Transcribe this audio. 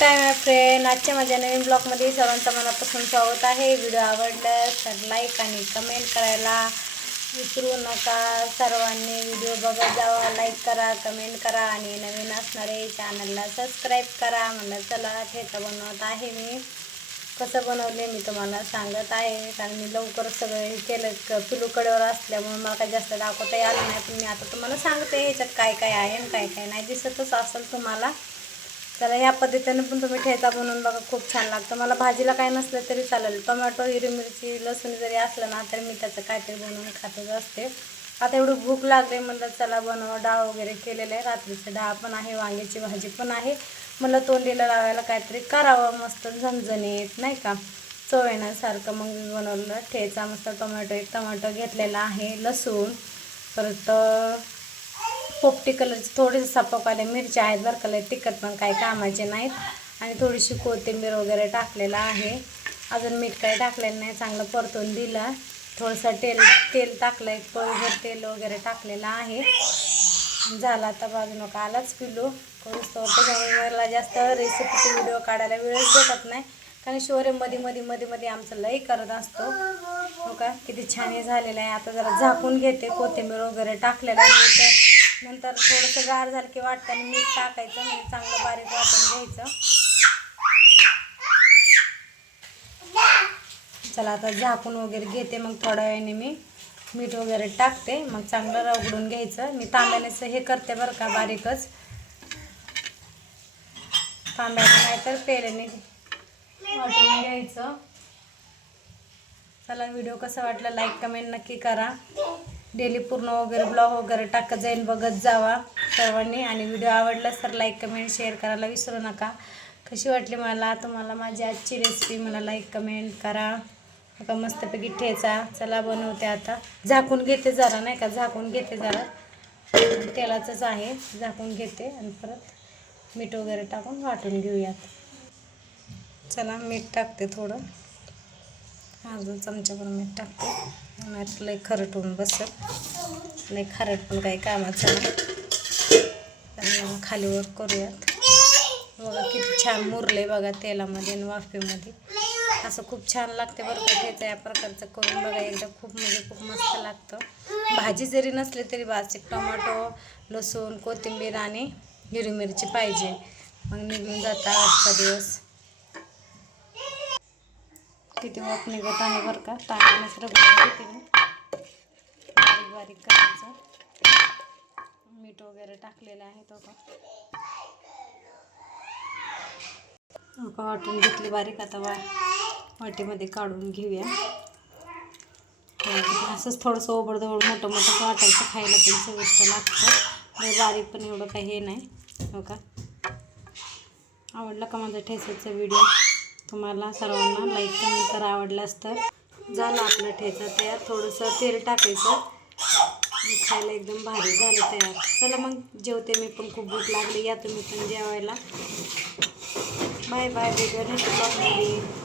काय माय फ्रेंड आजच्या माझ्या नवीन ब्लॉगमध्ये सर्वांचं मनापासून स्वागत आहे. व्हिडिओ आवडल्यास तर लाईक आणि कमेंट करायला विसरू नका. सर्वांनी व्हिडिओ बघत जावा. लाईक करा कमेंट करा आणि नवीन असणारे चॅनलला सबस्क्राईब करा. म्हणलं चला ठेचा बनवत आहे मी. कसं बनवले मी तुम्हाला सांगत आहे. कारण मी लवकर सगळं हे केलं. पिलूकडेवर असल्यामुळे मला काही जास्त दाखवता आलं नाही. पण मी आता तुम्हाला सांगते ह्याच्यात काय काय आहे आणि काय काय नाही. दिसतच असेल तुम्हाला. तर ह्या पद्धतीने पण तुम्ही ठेचा बनवून बघा खूप छान लागतं. मला भाजीला काय नसलं तरी चालेल. टोमॅटो हिरवी मिरची लसूण जरी असलं ना तर मी त्याचं काहीतरी बनवून खातच असते. आता एवढं भूक लागली म्हणलं चला बनवा. डाळ वगैरे केलेलं आहे. रात्रीचं डाळ पण आहे वांग्याची भाजी पण आहे. मला तोंडीला लावायला काहीतरी करावं मस्त झणझणीत नाही का? चव येण्यासारखं मग मी बनवलं. ठेचा मस्त टोमॅटो एक टोमॅटो घेतलेला आहे लसूण. परत पोपटी कलरचे थोडेसे सपकवाले मिरच्या आहेत बरं कलर तिखट पण काही कामाचे नाहीत. आणि थोडीशी कोथिंबीर वगैरे टाकलेलं आहे. अजून मीठ काही टाकलेलं नाही चांगलं परतून दिलं. थोडंसं तेल तेल टाकलं एक पोळीभर तेल वगैरे टाकलेलं आहे. झाला आता बाजू नका आलाच पिलू करूच तर त्याच्यामुळे मला जास्त रेसिपीचे व्हिडिओ काढायला वेळच भेटत नाही. कारण शोरे मध्ये मध्ये मध्ये मध्ये आमचं लई करत असतो. हो का? किती छान झालेलं आहे. आता जरा झाकून घेते कोथिंबीर वगैरे टाकलेलं आहे. तर नंतर थोडंसं गार झालं की वाटताना मीठ टाकायचं म्हणजे चांगलं बारीक वाटून घ्यायचं. चला आता झाकून वगैरे घेते मग थोड्या वेळाने मी मीठ वगैरे टाकते. मग चांगलं रगडून घ्यायचं. मी तांब्यानेच हे करते बरं का बारीकच. तांब्याने नाही तर पेल्याने वाटून घ्यायचं. चला व्हिडिओ कसा वाटला लाईक कमेंट नक्की करा. डेली पूर्ण वगैरे ब्लॉग वगैरे टाकत जाईल बघत जावा सर्वांनी. आणि व्हिडिओ आवडलाच तर लाईक कमेंट शेअर करायला विसरू नका. कशी वाटली मला? तुम्हाला माझी आजची रेसिपी मला लाईक कमेंट करा. का मस्तपैकी ठेचा. चला बनवते आता. झाकून घेते जरा नाही का? झाकून घेते जरा. तेलाचंच आहे. झाकून घेते आणि परत मीठ वगैरे टाकून वाटून घेऊयात. चला मीठ टाकते थोडं. अजून चमच्याभर मीठ टाकते. मीठ लई खरट होऊन बसत लई खारट पण काही कामाचं नाही. मग खालीवर करूयात. बघा किती छान मुरले बघा तेलामध्ये आणि वाफेमध्ये. असं खूप छान लागते बरं का ठेचा या प्रकारचं करून बघा. एकदा खूप म्हणजे खूप मस्त लागतं. भाजी जरी नसली तरी बास टोमॅटो लसूण कोथिंबीर आणि हिरवी मिरची पाहिजे. मग निघून जाता आजचा दिवस. किती वाफ निघत आहे बरं का? टाकण्यास रगडून घेते मी बारीक बारीक करायचं. मीठ वगैरे टाकलेलं आहे तो का का वाटून घेतली बारीक आता वा वाटीमध्ये काढून घेऊया. म्हणजे असंच थोडंसं ओबडधोबड मोठं मोठं वाटायचं खायला पण चविष्ट लागतं. बारीक पण एवढं काही हे नाही. हो का? आवडला का माझा ठेचाचा व्हिडिओ तुम्हाला सर्वांना लाईक कमेंट करा आवडलास तर झालं आपलं ठेचा तयार. थोडंसं तेल टाकायचं. खायला एकदम भारी झालं तयार. चला मग जेवते मी पण. खूप भूक लागली. या तुम्ही पण जेवायला. बाय बाय वेगळं नेक्स्ट